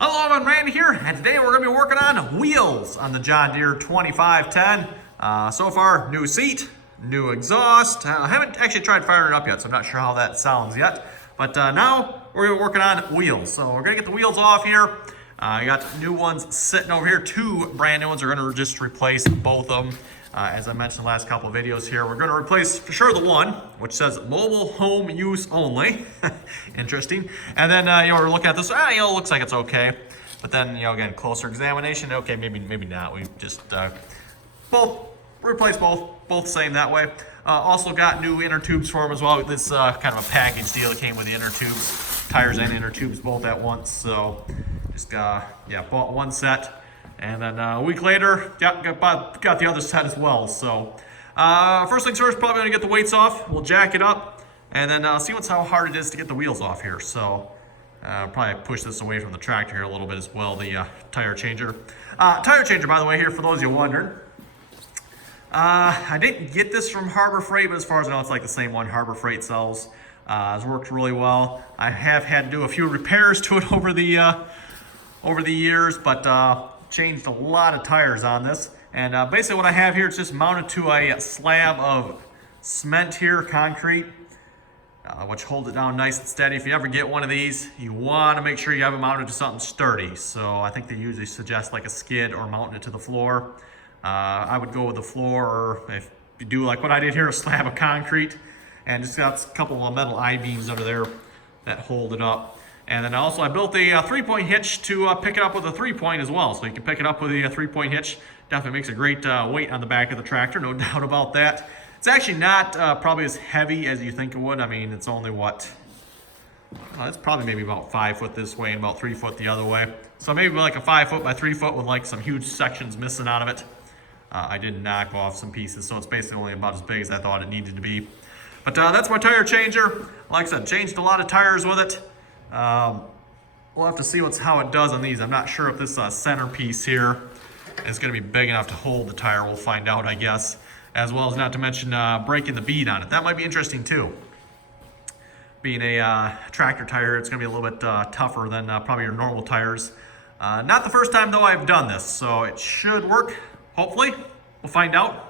Hello, I'm Randy here, and today we're going to be working on wheels on the John Deere 2510. So far, new seat, new exhaust. I haven't actually tried firing it up yet, so I'm not sure how that sounds yet. But now we're going to be working on wheels. So we're going to get the wheels off here. I got new ones sitting over here, two brand new ones. We're going to just replace both of them. As I mentioned in the last couple of videos here, we're going to replace for sure the one, which says mobile home use only. Interesting. And then, we're looking at this, it looks like it's okay. But then, again, closer examination, okay, maybe not. We just replace both same that way. Also got new inner tubes for them as well. This kind of a package deal that came with the inner tubes, tires and inner tubes both at once. So just, bought one set. And then a week later, got the other set as well. So first things first, probably gonna get the weights off. We'll jack it up, and then see how hard it is to get the wheels off here. So probably push this away from the tractor here a little bit as well. The tire changer. Tire changer, by the way, here for those of you wondering. I didn't get this from Harbor Freight, but as far as I know, it's like the same one Harbor Freight sells. It's worked really well. I have had to do a few repairs to it over the years, but changed a lot of tires on this. And basically what I have here, it's just mounted to a slab of cement here, concrete, which holds it down nice and steady. If you ever get one of these, you want to make sure you have it mounted to something sturdy. So I think they usually suggest like a skid or mounting it to the floor. I would go with the floor, or if you do like what I did here, a slab of concrete, and just got a couple of metal I-beams under there that hold it up. And then also I built a 3-point hitch to pick it up with a 3-point as well. So you can pick it up with a 3-point hitch. Definitely makes a great weight on the back of the tractor, no doubt about that. It's actually not probably as heavy as you think it would. I mean, it's only it's probably maybe about 5 foot this way and about 3 foot the other way. So maybe like a 5 foot by 3 foot with like some huge sections missing out of it. I did knock off some pieces, so it's basically only about as big as I thought it needed to be. But that's my tire changer. Like I said, changed a lot of tires with it. We'll have to see how it does on these. I'm not sure if this centerpiece here is going to be big enough to hold the tire. We'll find out, I guess. As well as not to mention breaking the bead on it. That might be interesting too. Being a tractor tire, it's going to be a little bit tougher than probably your normal tires. Not the first time though I've done this, so it should work. Hopefully, we'll find out.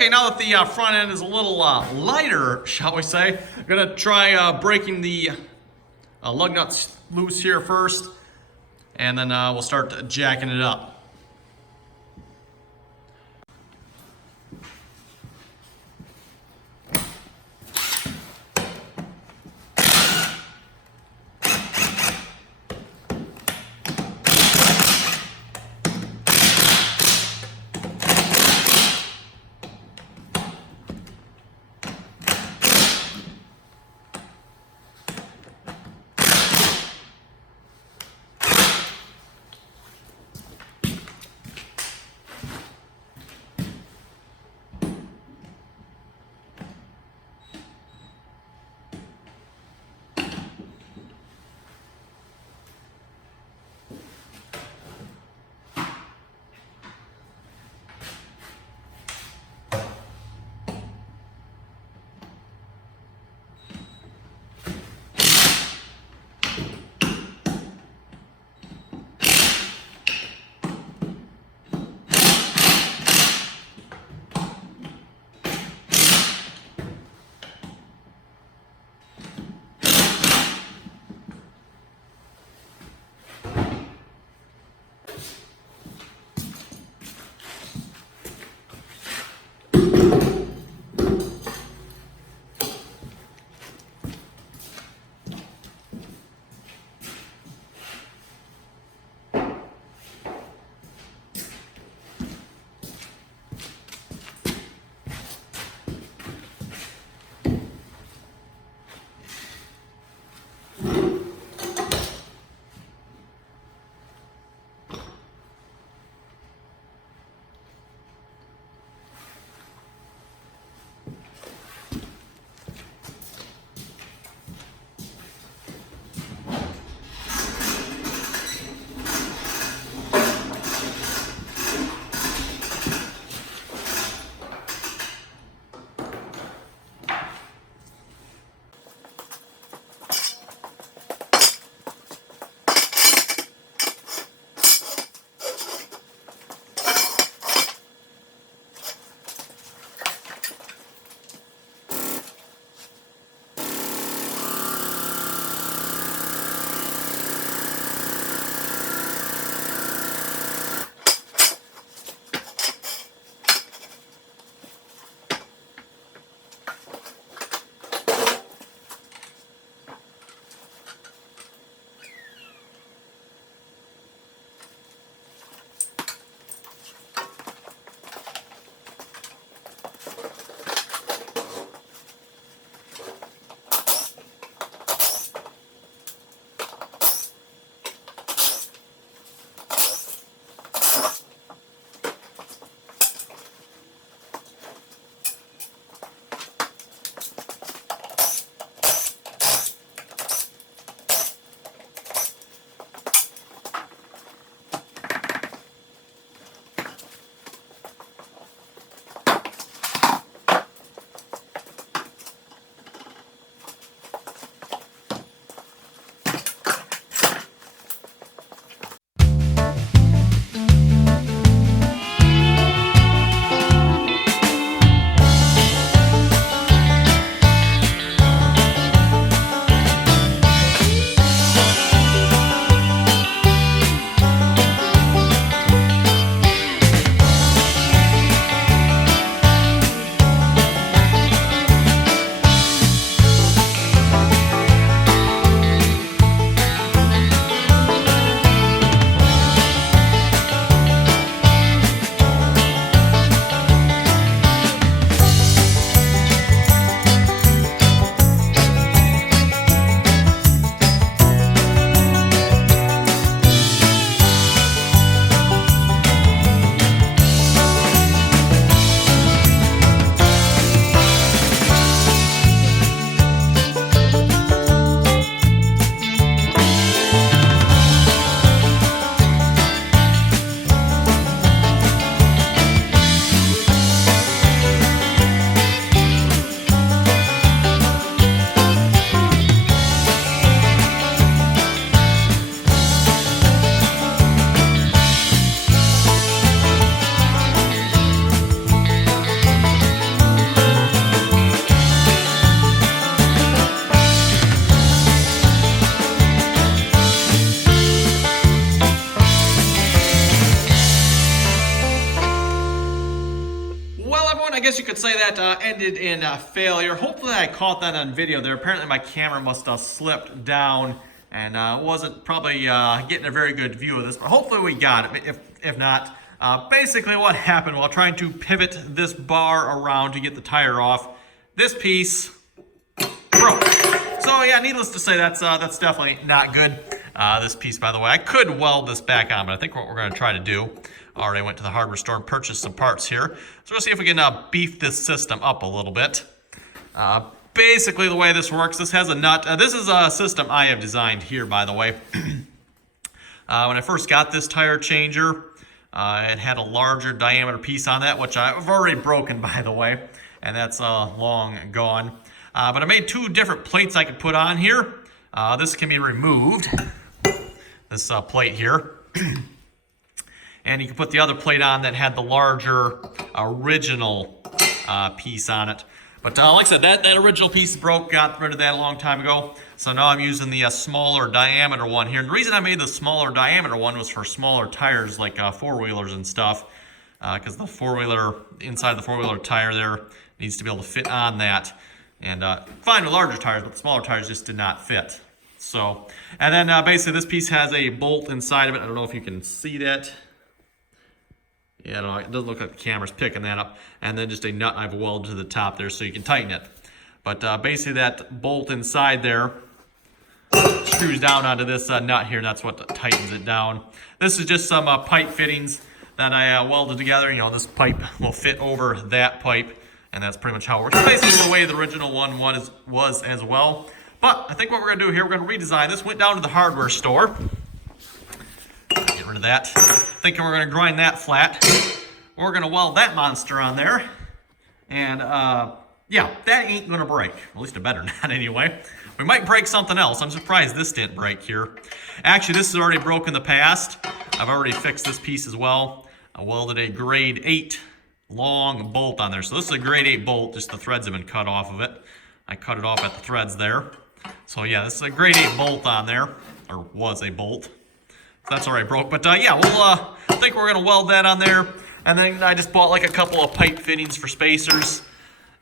Okay, now that the front end is a little lighter, shall we say, I'm gonna try breaking the lug nuts loose here first, and then we'll start jacking it up. say that ended in failure. Hopefully I caught that on video there. Apparently my camera must have slipped down and wasn't probably getting a very good view of this, but hopefully we got it. If not, basically what happened while trying to pivot this bar around to get the tire off, this piece broke. So yeah, needless to say, that's definitely not good. This piece, by the way, I could weld this back on, but I think what we're going to try to do, already went to the hardware store and purchased some parts here. So we'll see if we can beef this system up a little bit. Basically, the way this works, this has a nut. This is a system I have designed here, by the way. When I first got this tire changer, it had a larger diameter piece on that, which I've already broken, by the way, and that's long gone. But I made two different plates I could put on here. This can be removed, this plate here. And you can put the other plate on that had the larger original piece on it. But like I said, that original piece broke, got rid of that a long time ago. So now I'm using the smaller diameter one here. And the reason I made the smaller diameter one was for smaller tires like four-wheelers and stuff. Because the four-wheeler, inside the four-wheeler tire there needs to be able to fit on that. And fine with larger tires, but the smaller tires just did not fit. So, and then basically this piece has a bolt inside of it. I don't know if you can see that. Yeah, I don't know, it doesn't look like the camera's picking that up. And then just a nut I've welded to the top there so you can tighten it. But basically that bolt inside there screws down onto this nut here. That's what tightens it down. This is just some pipe fittings that I welded together. You know, this pipe will fit over that pipe. And that's pretty much how it works. Basically the way the original one was as well. But I think what we're going to do here, we're going to redesign this. Went down to the hardware store. Get rid of that. Thinking we're going to grind that flat. We're going to weld that monster on there. And yeah, that ain't going to break. At least it better not anyway. We might break something else. I'm surprised this didn't break here. Actually, this is already broke in the past. I've already fixed this piece as well. I welded a grade 8 long bolt on there. So this is a grade 8 bolt, just the threads have been cut off of it. I cut it off at the threads there. So yeah, this is a grade 8 bolt on there, or was a bolt. So that's already broke. But yeah, we'll I think we're gonna weld that on there. And then I just bought like a couple of pipe fittings for spacers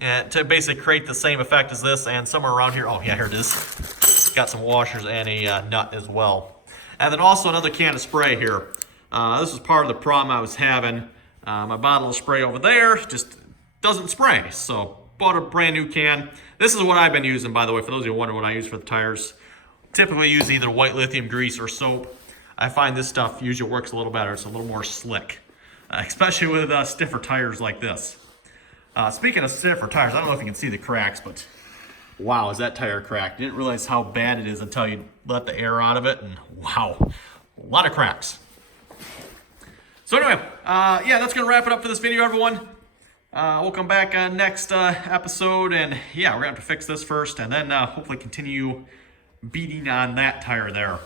to basically create the same effect as this. And somewhere around here, oh yeah, here it is. Got some washers and a nut as well. And then also another can of spray here. This is part of the problem I was having. My bottle of spray over there just doesn't spray, so bought a brand new can. This is what I've been using, by the way, for those of you who wonder what I use for the tires. Typically use either white lithium grease or soap. I find this stuff usually works a little better. It's a little more slick, especially with stiffer tires like this. Speaking of stiffer tires, I don't know if you can see the cracks, but wow, is that tire cracked. Didn't realize how bad it is until you let the air out of it, and wow, a lot of cracks. So anyway, yeah, that's going to wrap it up for this video, everyone. We'll come back next episode, and yeah, we're going to have to fix this first, and then hopefully continue beating on that tire there.